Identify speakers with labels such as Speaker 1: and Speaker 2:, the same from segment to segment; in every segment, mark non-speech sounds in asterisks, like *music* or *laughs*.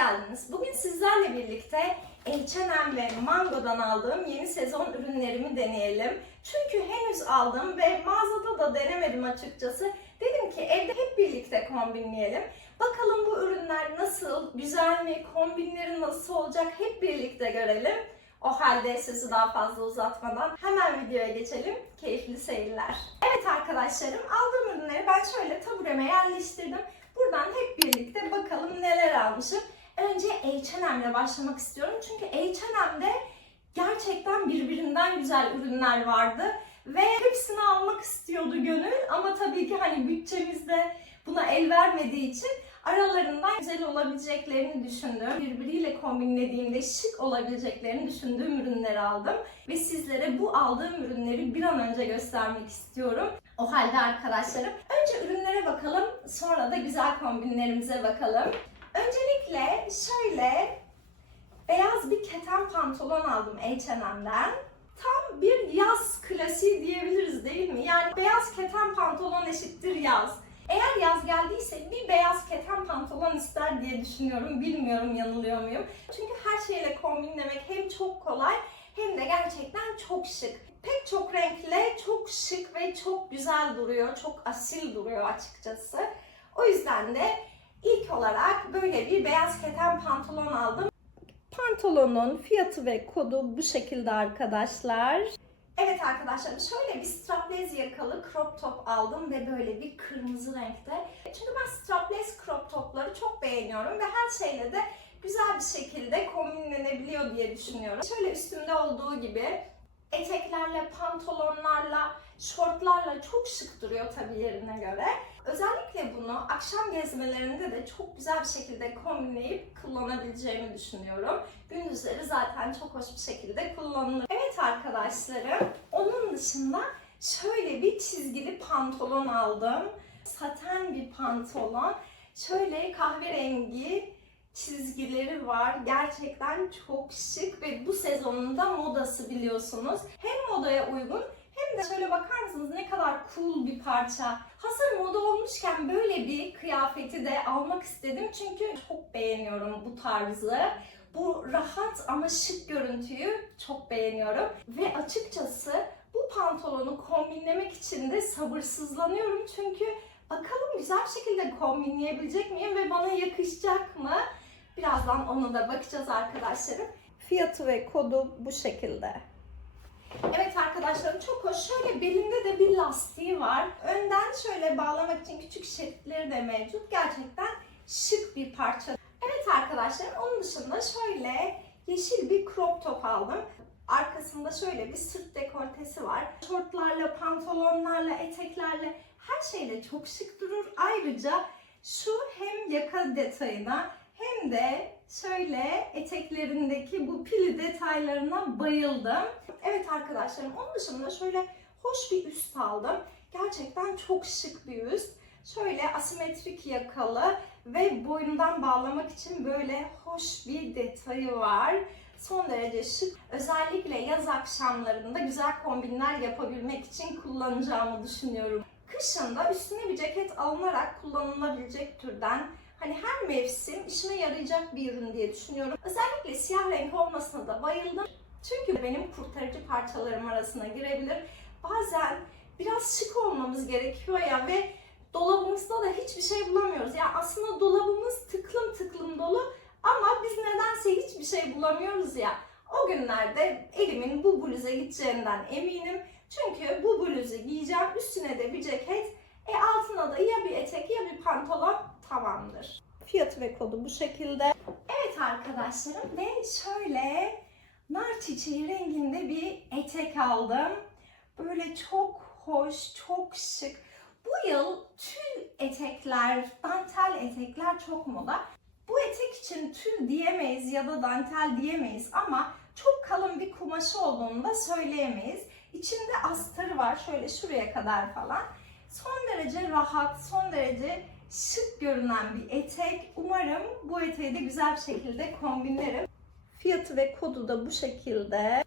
Speaker 1: geldiniz. Bugün sizlerle birlikte H&M ve Mango'dan aldığım yeni sezon ürünlerimi deneyelim. Çünkü henüz aldım ve mağazada da denemedim açıkçası. Dedim ki evde hep birlikte kombinleyelim. Bakalım bu ürünler nasıl, güzel mi, kombinleri nasıl olacak hep birlikte görelim. O halde sözü daha fazla uzatmadan hemen videoya geçelim. Keyifli seyirler. Evet arkadaşlarım aldığım ürünleri ben şöyle tabureme yerleştirdim. Buradan hep birlikte bakalım neler almışım. Önce H&M'le başlamak istiyorum. Çünkü H&M'de gerçekten birbirinden güzel ürünler vardı. Ve hepsini almak istiyordu gönül. Ama tabii ki hani bütçemizde buna el vermediği için aralarından güzel olabileceklerini düşündüğüm, birbiriyle kombinlediğimde şık olabileceklerini düşündüğüm ürünleri aldım. Ve sizlere bu aldığım ürünleri bir an önce göstermek istiyorum. O halde arkadaşlarım önce ürünlere bakalım, sonra da güzel kombinlerimize bakalım. Öncelikle şöyle beyaz bir keten pantolon aldım H&M'den. Tam bir yaz klasiği diyebiliriz değil mi? Yani beyaz keten pantolon eşittir yaz. Eğer yaz geldiyse bir beyaz keten pantolon ister diye düşünüyorum. Bilmiyorum yanılıyor muyum? Çünkü her şeyle kombinlemek hem çok kolay hem de gerçekten çok şık. Pek çok renkle çok şık ve çok güzel duruyor. Çok asil duruyor açıkçası. O yüzden de ilk olarak böyle bir beyaz keten pantolon aldım. Pantolonun fiyatı ve kodu bu şekilde arkadaşlar. Evet arkadaşlar şöyle bir strapless yakalı crop top aldım ve böyle bir kırmızı renkte. Çünkü ben strapless crop topları çok beğeniyorum ve her şeyle de güzel bir şekilde kombinlenebiliyor diye düşünüyorum. Şöyle üstümde olduğu gibi eteklerle, pantolonlarla, şortlarla çok şık duruyor tabii yerine göre. Özellikle bunu akşam gezmelerinde de çok güzel bir şekilde kombinleyip kullanabileceğimi düşünüyorum. Gündüzleri zaten çok hoş bir şekilde kullanılır. Evet arkadaşlarım, onun dışında şöyle bir çizgili pantolon aldım. Saten bir pantolon. Şöyle kahverengi çizgileri var. Gerçekten çok şık ve bu sezonun da modası biliyorsunuz. Hem modaya uygun hem de şöyle bakar mısınız ne kadar cool bir parça. Hazır moda olmuşken böyle bir kıyafeti de almak istedim. Çünkü çok beğeniyorum bu tarzı. Bu rahat ama şık görüntüyü çok beğeniyorum. Ve açıkçası bu pantolonu kombinlemek için de sabırsızlanıyorum. Çünkü bakalım güzel şekilde kombinleyebilecek miyim ve bana yakışacak mı? Birazdan ona da bakacağız arkadaşlarım. Fiyatı ve kodu bu şekilde. Evet arkadaşlarım çok hoş. Şöyle belinde de bir lastiği var. Önden şöyle bağlamak için küçük şeritleri de mevcut. Gerçekten şık bir parça. Evet arkadaşlarım onun dışında şöyle yeşil bir crop top aldım. Arkasında şöyle bir sırt dekoltesi var. Şortlarla, pantolonlarla, eteklerle her şeyle çok şık durur. Ayrıca şu hem yaka detayına hem de şöyle eteklerindeki bu pili detaylarına bayıldım. Evet arkadaşlarım onun dışında şöyle hoş bir üst aldım. Gerçekten çok şık bir üst. Şöyle asimetrik yakalı ve boyundan bağlamak için böyle hoş bir detayı var. Son derece şık. Özellikle yaz akşamlarında güzel kombinler yapabilmek için kullanacağımı düşünüyorum. Kışın da üstüne bir ceket alınarak kullanılabilecek türden hani her mevsim işime yarayacak bir ürün diye düşünüyorum. Özellikle siyah renk olmasına da bayıldım. Çünkü benim kurtarıcı parçalarım arasına girebilir. Bazen biraz şık olmamız gerekiyor ya ve dolabımızda da hiçbir şey bulamıyoruz. Yani aslında dolabımız tıklım tıklım dolu ama biz nedense hiçbir şey bulamıyoruz ya. O günlerde elimin bu bluza gideceğinden eminim. Çünkü bu bluzu giyeceğim. Üstüne de bir ceket. E altına da ya bir etek ya bir pantolon tamamdır. Fiyatı ve kodu bu şekilde. Evet arkadaşlarım ve şöyle nar çiçeği renginde bir etek aldım. Böyle çok hoş, çok şık. Bu yıl tül etekler, dantel etekler çok moda. Bu etek için tül diyemeyiz ya da dantel diyemeyiz ama çok kalın bir kumaşı olduğunu da söyleyemeyiz. İçinde astarı var şöyle şuraya kadar falan. Son derece rahat, son derece şık görünen bir etek. Umarım bu eteği de güzel bir şekilde kombinlerim. Fiyatı ve kodu da bu şekilde.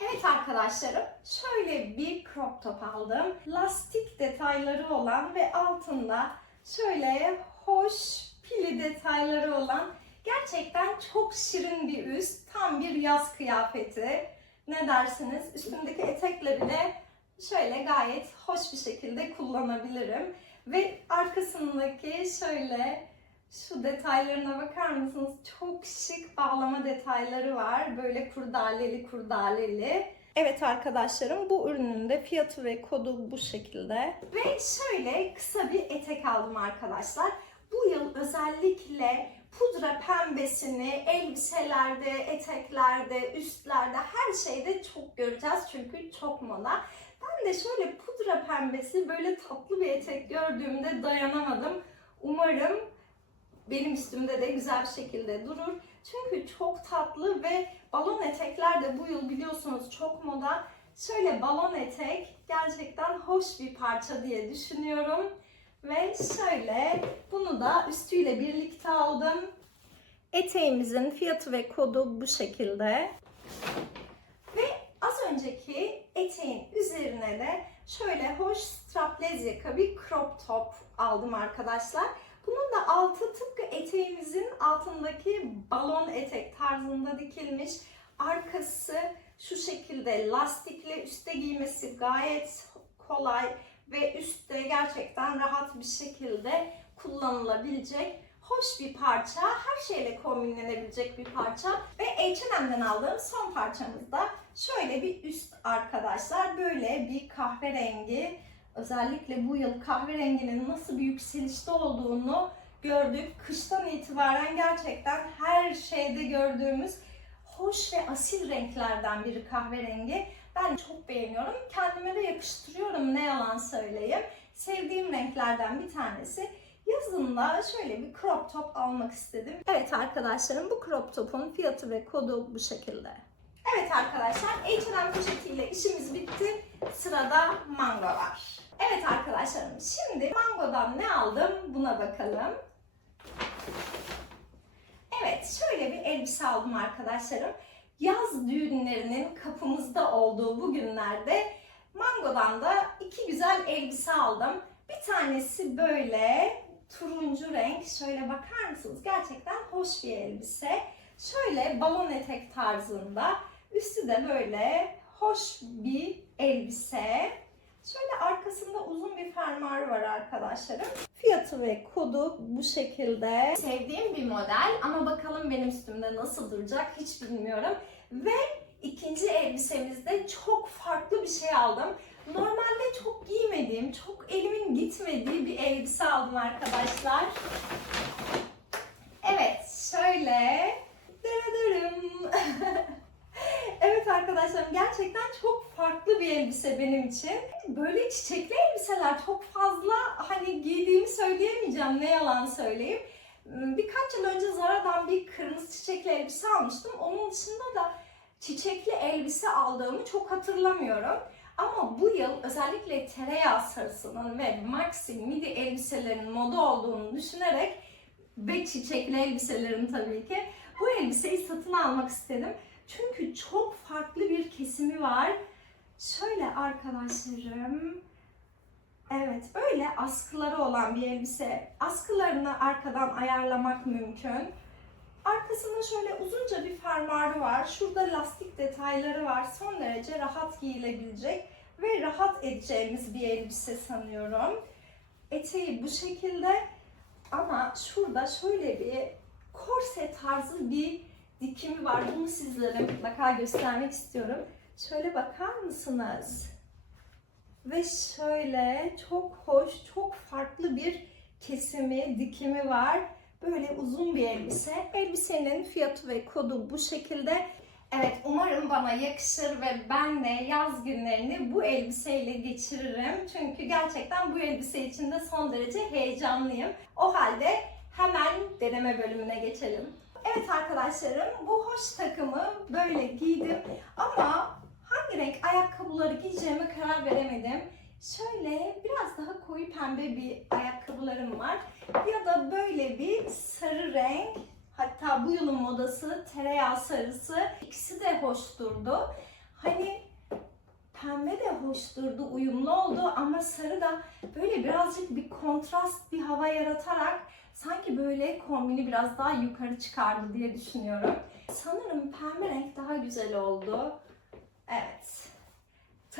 Speaker 1: Evet arkadaşlarım, şöyle bir crop top aldım. Lastik detayları olan ve altında şöyle hoş pili detayları olan Gerçekten çok şirin bir üst. Tam bir yaz kıyafeti. Ne dersiniz? Üstümdeki etekle bile şöyle gayet hoş bir şekilde kullanabilirim. Ve arkasındaki şöyle şu detaylarına bakar mısınız? Çok şık bağlama detayları var. Böyle kurdaleli kurdaleli. Evet arkadaşlarım bu ürünün de fiyatı ve kodu bu şekilde. Ve şöyle kısa bir etek aldım arkadaşlar. Bu yıl özellikle pudra pembesini elbiselerde, eteklerde, üstlerde her şeyde çok göreceğiz çünkü çok moda. Ben de şöyle pudra pembesi böyle tatlı bir etek gördüğümde dayanamadım. Umarım benim üstümde de güzel bir şekilde durur. Çünkü çok tatlı ve balon etekler de bu yıl biliyorsunuz çok moda. Şöyle balon etek gerçekten hoş bir parça diye düşünüyorum. Ve şöyle bunu da üstüyle birlikte aldım. Eteğimizin fiyatı ve kodu bu şekilde. Ve az önceki eteğin üzerine de şöyle hoş straplez yaka bir crop top aldım arkadaşlar. Bunun da altı tıpkı eteğimizin altındaki balon etek tarzında dikilmiş. Arkası şu şekilde lastikli, üstte giymesi gayet kolay ve üstte gerçekten rahat bir şekilde kullanılabilecek hoş bir parça. Her şeyle kombinlenebilecek bir parça. Ve H&M'den aldığım son parçamız da şöyle bir üst arkadaşlar. Böyle bir kahverengi. Özellikle bu yıl kahverenginin nasıl bir yükselişte olduğunu gördük. Kıştan itibaren gerçekten her şeyde gördüğümüz hoş ve asil renklerden biri kahverengi. Ben çok beğeniyorum. Kendime de yakıştırıyorum ne yalan söyleyeyim. Sevdiğim renklerden bir tanesi. Yazında şöyle bir crop top almak istedim. Evet arkadaşlarım bu crop topun fiyatı ve kodu bu şekilde. Evet arkadaşlar H&M poşetiyle işimiz bitti. Sırada mango var. Evet arkadaşlarım şimdi mangodan ne aldım buna bakalım. Evet şöyle bir elbise aldım arkadaşlarım. Yaz düğünlerinin kapımızda olduğu bu günlerde Mango'dan da iki güzel elbise aldım. Bir tanesi böyle turuncu renk. Şöyle bakar mısınız? Gerçekten hoş bir elbise. Şöyle balon etek tarzında. Üstü de böyle hoş bir elbise. Şöyle arkasında uzun bir fermuarı var arkadaşlarım. Fiyatı ve kodu bu şekilde. Sevdiğim bir model ama bakalım benim üstümde nasıl duracak hiç bilmiyorum. Ve ikinci elbisemizde çok farklı bir şey aldım. Normalde çok giymediğim, çok elimin gitmediği bir elbise aldım arkadaşlar. Evet, şöyle. Dırıdırım. *laughs* evet arkadaşlarım gerçekten çok farklı bir elbise benim için. Böyle çiçekli elbiseler çok fazla hani giydiğimi söyleyemeyeceğim ne yalan söyleyeyim. Birkaç yıl önce Zara'dan bir kırmızı çiçekli elbise almıştım. Onun dışında da çiçekli elbise aldığımı çok hatırlamıyorum. Ama bu yıl özellikle tereyağı sarısının ve maxi midi elbiselerin moda olduğunu düşünerek ve çiçekli elbiselerin tabii ki bu elbiseyi satın almak istedim. Çünkü çok farklı bir kesimi var. Şöyle arkadaşlarım. Evet böyle askıları olan bir elbise. Askılarını arkadan ayarlamak mümkün. Arkasında şöyle uzunca bir fermuarı var. Şurada lastik detayları var. Son derece rahat giyilebilecek ve rahat edeceğimiz bir elbise sanıyorum. Eteği bu şekilde ama şurada şöyle bir korse tarzı bir dikimi var. Bunu sizlere mutlaka göstermek istiyorum. Şöyle bakar mısınız? Ve şöyle çok hoş, çok farklı bir kesimi, dikimi var. Böyle uzun bir elbise. Elbisenin fiyatı ve kodu bu şekilde. Evet umarım bana yakışır ve ben de yaz günlerini bu elbiseyle geçiririm. Çünkü gerçekten bu elbise için de son derece heyecanlıyım. O halde hemen deneme bölümüne geçelim. Evet arkadaşlarım bu hoş takımı böyle giydim ama hangi renk ayakkabıları giyeceğime karar veremedim. Şöyle biraz daha koyu pembe bir ayakkabılarım var. Ya da böyle bir sarı renk. Hatta bu yılın modası tereyağı sarısı. İkisi de hoş durdu. Hani pembe de hoş durdu, uyumlu oldu ama sarı da böyle birazcık bir kontrast bir hava yaratarak sanki böyle kombini biraz daha yukarı çıkardı diye düşünüyorum. Sanırım pembe renk daha güzel oldu. Evet.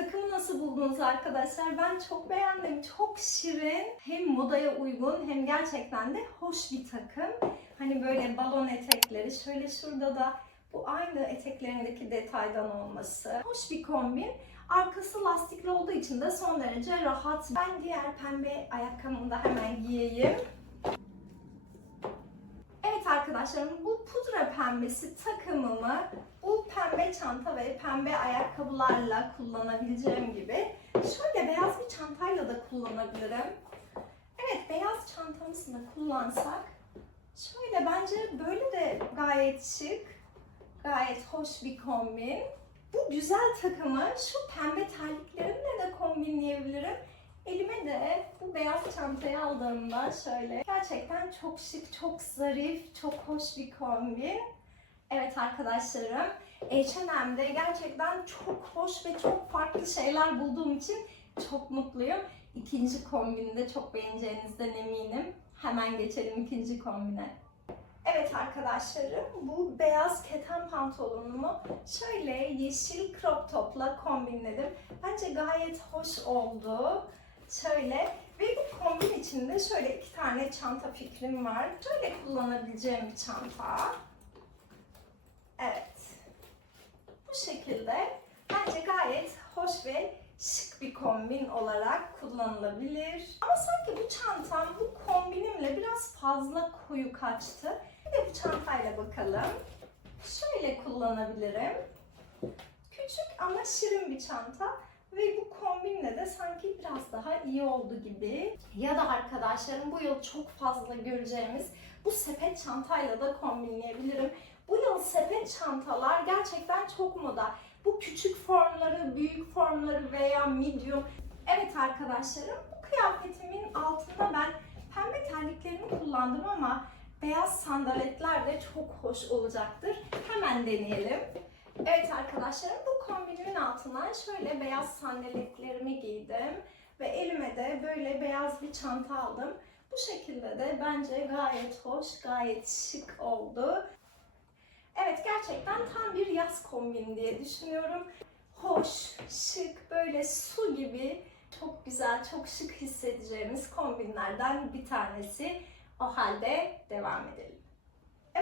Speaker 1: Takımı nasıl buldunuz arkadaşlar? Ben çok beğendim. Çok şirin. Hem modaya uygun hem gerçekten de hoş bir takım. Hani böyle balon etekleri. Şöyle şurada da bu aynı eteklerindeki detaydan olması. Hoş bir kombin. Arkası lastikli olduğu için de son derece rahat. Ben diğer pembe ayakkabımı da hemen giyeyim. Arkadaşlarım bu pudra pembesi takımımı bu pembe çanta ve pembe ayakkabılarla kullanabileceğim gibi şöyle beyaz bir çantayla da kullanabilirim. Evet beyaz çantamızı da kullansak şöyle bence böyle de gayet şık, gayet hoş bir kombin. Bu güzel takımı şu pembe terliklerimle de kombinleyebilirim. Elime de bu beyaz çantayı aldığımda şöyle gerçekten çok şık, çok zarif, çok hoş bir kombin. Evet arkadaşlarım, H&M'de gerçekten çok hoş ve çok farklı şeyler bulduğum için çok mutluyum. İkinci kombini de çok beğeneceğinizden eminim. Hemen geçelim ikinci kombine. Evet arkadaşlarım, bu beyaz keten pantolonumu şöyle yeşil crop topla kombinledim. Bence gayet hoş oldu. Şöyle ve bu kombin içinde şöyle iki tane çanta fikrim var. Şöyle kullanabileceğim bir çanta. Evet. Bu şekilde bence gayet hoş ve şık bir kombin olarak kullanılabilir. Ama sanki bu çantam bu kombinimle biraz fazla koyu kaçtı. Bir de bu çantayla bakalım. Şöyle kullanabilirim. Küçük ama şirin bir çanta. Ve bu kombinle de sanki biraz daha iyi oldu gibi. Ya da arkadaşlarım bu yıl çok fazla göreceğimiz bu sepet çantayla da kombinleyebilirim. Bu yıl sepet çantalar gerçekten çok moda. Bu küçük formları, büyük formları veya medium. Evet arkadaşlarım bu kıyafetimin altında ben pembe terliklerimi kullandım ama beyaz sandaletler de çok hoş olacaktır. Hemen deneyelim. Evet arkadaşlarım kombinimin altına şöyle beyaz sandaletlerimi giydim. Ve elime de böyle beyaz bir çanta aldım. Bu şekilde de bence gayet hoş, gayet şık oldu. Evet gerçekten tam bir yaz kombini diye düşünüyorum. Hoş, şık, böyle su gibi çok güzel, çok şık hissedeceğimiz kombinlerden bir tanesi. O halde devam edelim.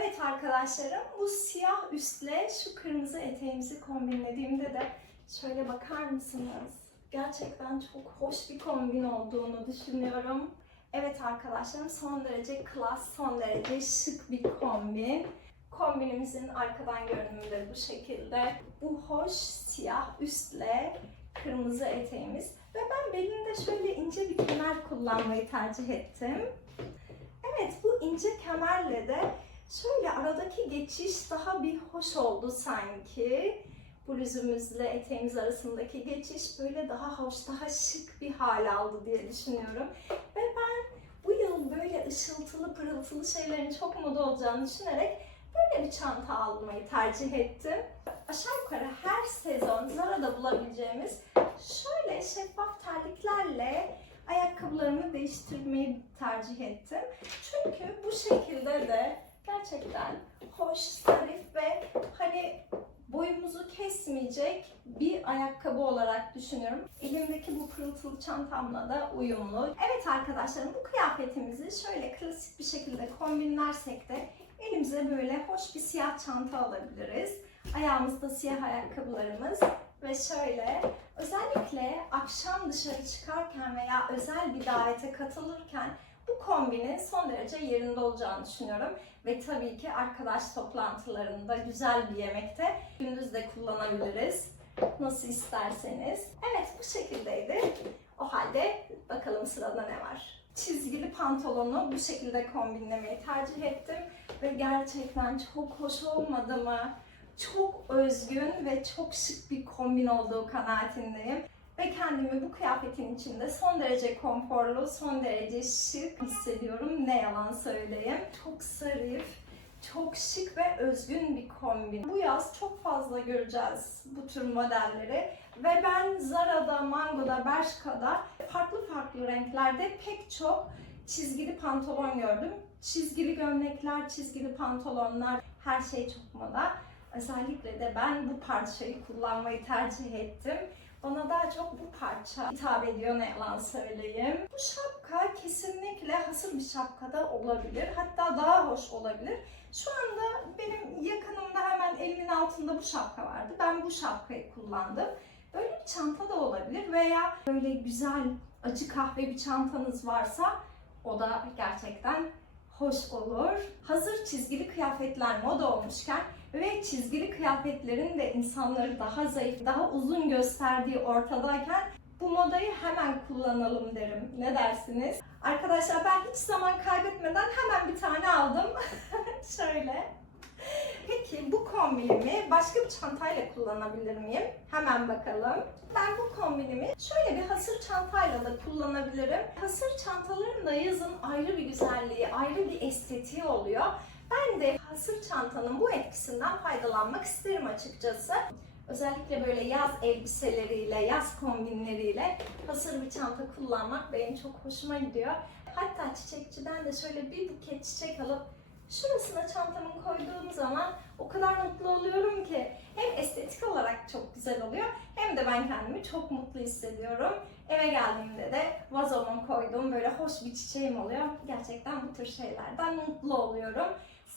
Speaker 1: Evet arkadaşlarım bu siyah üstle şu kırmızı eteğimizi kombinlediğimde de şöyle bakar mısınız? Gerçekten çok hoş bir kombin olduğunu düşünüyorum. Evet arkadaşlarım son derece klas, son derece şık bir kombin. Kombinimizin arkadan görünümü de bu şekilde. Bu hoş siyah üstle kırmızı eteğimiz. Ve ben belimde şöyle ince bir kemer kullanmayı tercih ettim. Evet bu ince kemerle de şöyle aradaki geçiş daha bir hoş oldu sanki. Bluzumuzla eteğimiz arasındaki geçiş böyle daha hoş, daha şık bir hal aldı diye düşünüyorum. Ve ben bu yıl böyle ışıltılı pırıltılı şeylerin çok moda olacağını düşünerek böyle bir çanta almayı tercih ettim. Aşağı yukarı her sezon Zara'da bulabileceğimiz şöyle şeffaf terliklerle ayakkabılarımı değiştirmeyi tercih ettim. Çünkü bu şekilde de gerçekten hoş, zarif ve hani boyumuzu kesmeyecek bir ayakkabı olarak düşünüyorum. Elimdeki bu pırıltılı çantamla da uyumlu. Evet arkadaşlarım bu kıyafetimizi şöyle klasik bir şekilde kombinlersek de elimize böyle hoş bir siyah çanta alabiliriz. Ayağımızda siyah ayakkabılarımız ve şöyle özellikle akşam dışarı çıkarken veya özel bir davete katılırken bu kombinin son derece yerinde olacağını düşünüyorum. Ve tabii ki arkadaş toplantılarında güzel bir yemekte gündüz de kullanabiliriz. Nasıl isterseniz. Evet bu şekildeydi. O halde bakalım sırada ne var. Çizgili pantolonu bu şekilde kombinlemeyi tercih ettim. Ve gerçekten çok hoş olmadı mı? Çok özgün ve çok şık bir kombin olduğu kanaatindeyim. Ve kendimi bu kıyafetin içinde son derece konforlu, son derece şık hissediyorum. Ne yalan söyleyeyim. Çok zarif, çok şık ve özgün bir kombin. Bu yaz çok fazla göreceğiz bu tür modelleri. Ve ben Zara'da, Mango'da, Bershka'da farklı farklı renklerde pek çok çizgili pantolon gördüm. Çizgili gömlekler, çizgili pantolonlar her şey çok moda. Özellikle de ben bu parçayı kullanmayı tercih ettim. Bana daha çok bu parça hitap ediyor ne yalan söyleyeyim. Bu şapka kesinlikle hasır bir şapkada olabilir. Hatta daha hoş olabilir. Şu anda benim yakınımda hemen elimin altında bu şapka vardı. Ben bu şapkayı kullandım. Böyle bir çanta da olabilir veya böyle güzel acı kahve bir çantanız varsa o da gerçekten hoş olur. Hazır çizgili kıyafetler moda olmuşken ve çizgili kıyafetlerin de insanları daha zayıf, daha uzun gösterdiği ortadayken bu modayı hemen kullanalım derim. Ne dersiniz? Arkadaşlar ben hiç zaman kaybetmeden hemen bir tane aldım. *laughs* Şöyle. Peki bu kombinimi başka bir çantayla kullanabilir miyim? Hemen bakalım. Ben bu kombinimi şöyle bir hasır çantayla da kullanabilirim. Hasır çantaların da yazın ayrı bir güzelliği, ayrı bir estetiği oluyor. Ben de hasır çantanın bu etkisinden faydalanmak isterim açıkçası. Özellikle böyle yaz elbiseleriyle, yaz kombinleriyle hasır bir çanta kullanmak benim çok hoşuma gidiyor. Hatta çiçekçiden de şöyle bir buket çiçek alıp şurasına çantamı koyduğum zaman o kadar mutlu oluyorum ki hem estetik olarak çok güzel oluyor hem de ben kendimi çok mutlu hissediyorum. Eve geldiğimde de vazoma koyduğum böyle hoş bir çiçeğim oluyor. Gerçekten bu tür şeylerden mutlu oluyorum.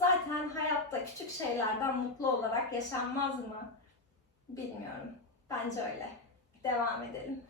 Speaker 1: Zaten hayatta küçük şeylerden mutlu olarak yaşanmaz mı? Bilmiyorum. Bence öyle. Devam edelim.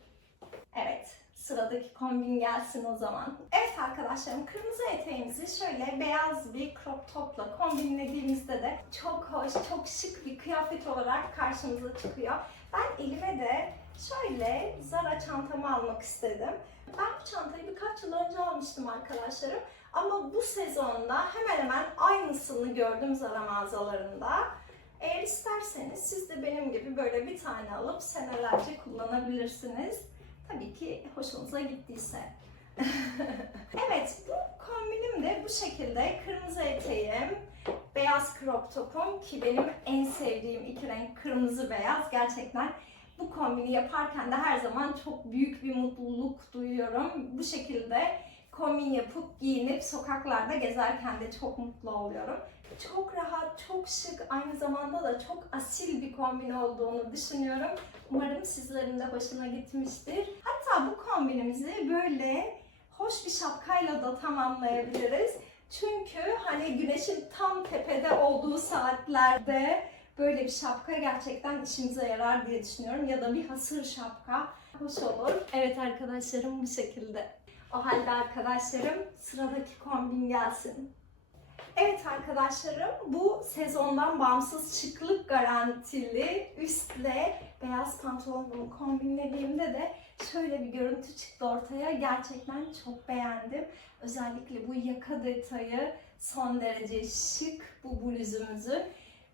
Speaker 1: Evet, sıradaki kombin gelsin o zaman. Evet arkadaşlarım, kırmızı eteğimizi şöyle beyaz bir crop topla kombinlediğimizde de çok hoş, çok şık bir kıyafet olarak karşımıza çıkıyor. Ben elime de şöyle Zara çantamı almak istedim. Ben bu çantayı birkaç yıl önce almıştım arkadaşlarım. Ama bu sezonda hemen hemen aynısını gördüm Zara mağazalarında. Eğer isterseniz siz de benim gibi böyle bir tane alıp senelerce kullanabilirsiniz. Tabii ki hoşunuza gittiyse. *laughs* evet, bu kombinim de bu şekilde. Kırmızı eteğim, beyaz crop topum ki benim en sevdiğim iki renk kırmızı beyaz. Gerçekten bu kombini yaparken de her zaman çok büyük bir mutluluk duyuyorum. Bu şekilde kombin yapıp giyinip sokaklarda gezerken de çok mutlu oluyorum. Çok rahat, çok şık, aynı zamanda da çok asil bir kombin olduğunu düşünüyorum. Umarım sizlerin de hoşuna gitmiştir. Hatta bu kombinimizi böyle hoş bir şapkayla da tamamlayabiliriz. Çünkü hani güneşin tam tepede olduğu saatlerde böyle bir şapka gerçekten işimize yarar diye düşünüyorum. Ya da bir hasır şapka hoş olur. Evet arkadaşlarım bu şekilde. O halde arkadaşlarım sıradaki kombin gelsin. Evet arkadaşlarım bu sezondan bağımsız şıklık garantili üstle beyaz pantolonumu kombinlediğimde de şöyle bir görüntü çıktı ortaya. Gerçekten çok beğendim. Özellikle bu yaka detayı son derece şık bu bluzumuzu.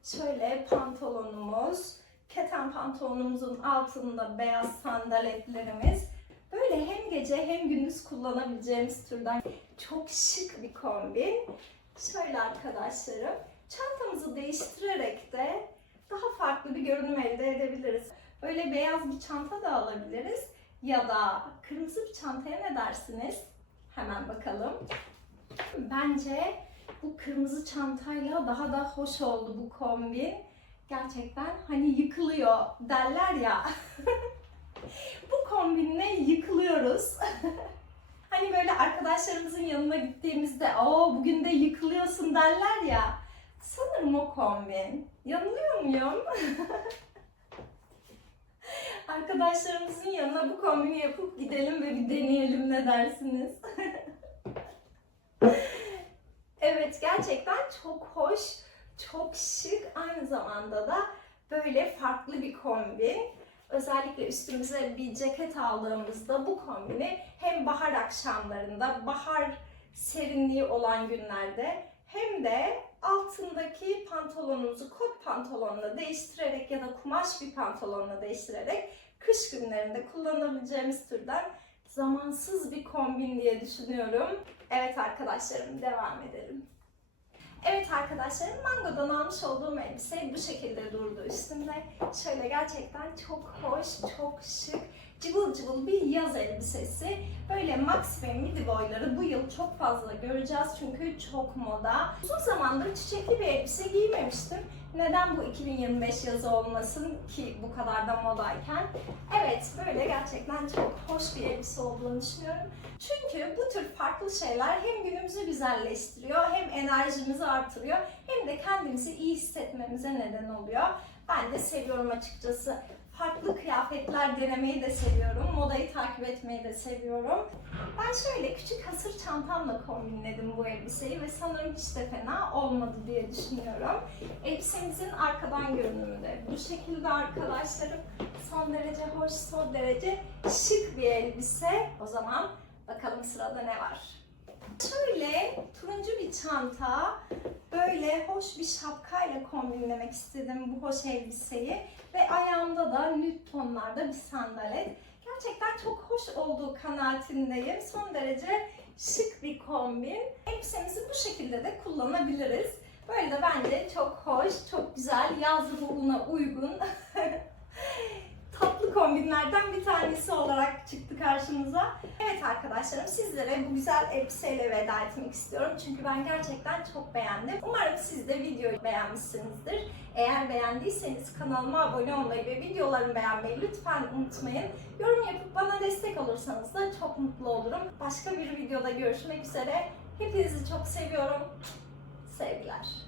Speaker 1: Şöyle pantolonumuz, keten pantolonumuzun altında beyaz sandaletlerimiz. Böyle hem gece hem gündüz kullanabileceğimiz türden çok şık bir kombin. Şöyle arkadaşlarım, çantamızı değiştirerek de daha farklı bir görünüm elde edebiliriz. Böyle beyaz bir çanta da alabiliriz ya da kırmızı bir çantaya ne dersiniz? Hemen bakalım. Bence bu kırmızı çantayla daha da hoş oldu bu kombin. Gerçekten hani yıkılıyor derler ya. *laughs* kombinle yıkılıyoruz. *laughs* hani böyle arkadaşlarımızın yanına gittiğimizde o bugün de yıkılıyorsun derler ya. Sanırım o kombin. Yanılıyor muyum? *laughs* Arkadaşlarımızın yanına bu kombini yapıp gidelim ve bir deneyelim ne dersiniz? *laughs* evet gerçekten çok hoş, çok şık aynı zamanda da böyle farklı bir kombin. Özellikle üstümüze bir ceket aldığımızda bu kombini hem bahar akşamlarında, bahar serinliği olan günlerde hem de altındaki pantolonunuzu kot pantolonla değiştirerek ya da kumaş bir pantolonla değiştirerek kış günlerinde kullanabileceğimiz türden zamansız bir kombin diye düşünüyorum. Evet arkadaşlarım devam edelim. Evet arkadaşlarım Mango'dan almış olduğum elbise bu şekilde durdu üstümde. Şöyle gerçekten çok hoş, çok şık. cıvıl cıvıl bir yaz elbisesi. Böyle max ve midi boyları bu yıl çok fazla göreceğiz çünkü çok moda. Uzun zamandır çiçekli bir elbise giymemiştim. Neden bu 2025 yazı olmasın ki bu kadar da modayken? Evet böyle gerçekten çok hoş bir elbise olduğunu düşünüyorum. Çünkü bu tür farklı şeyler hem günümüzü güzelleştiriyor hem enerjimizi artırıyor hem de kendimizi iyi hissetmemize neden oluyor. Ben de seviyorum açıkçası. Farklı kıyafetler denemeyi de seviyorum. Modayı takip etmeyi de seviyorum. Ben şöyle küçük hasır çantamla kombinledim bu elbiseyi ve sanırım hiç de fena olmadı diye düşünüyorum. Elbisemizin arkadan görünümü de bu şekilde arkadaşlarım. Son derece hoş, son derece şık bir elbise. O zaman bakalım sırada ne var? Şöyle turuncu bir çanta, böyle hoş bir şapkayla kombinlemek istedim bu hoş elbiseyi. Ve ayağımda da nude tonlarda bir sandalet. Gerçekten çok hoş olduğu kanaatindeyim. Son derece şık bir kombin. Elbisemizi bu şekilde de kullanabiliriz. Böyle de bence çok hoş, çok güzel, yaz ruhuna uygun *laughs* tatlı kombinlerden bir tanesi olarak çıktı karşımıza. Evet arkadaşlarım sizlere bu güzel elbiseyle veda etmek istiyorum. Çünkü ben gerçekten çok beğendim. Umarım siz de videoyu beğenmişsinizdir. Eğer beğendiyseniz kanalıma abone olmayı ve videolarımı beğenmeyi lütfen unutmayın. Yorum yapıp bana destek olursanız da çok mutlu olurum. Başka bir videoda görüşmek üzere. Hepinizi çok seviyorum. Sevgiler.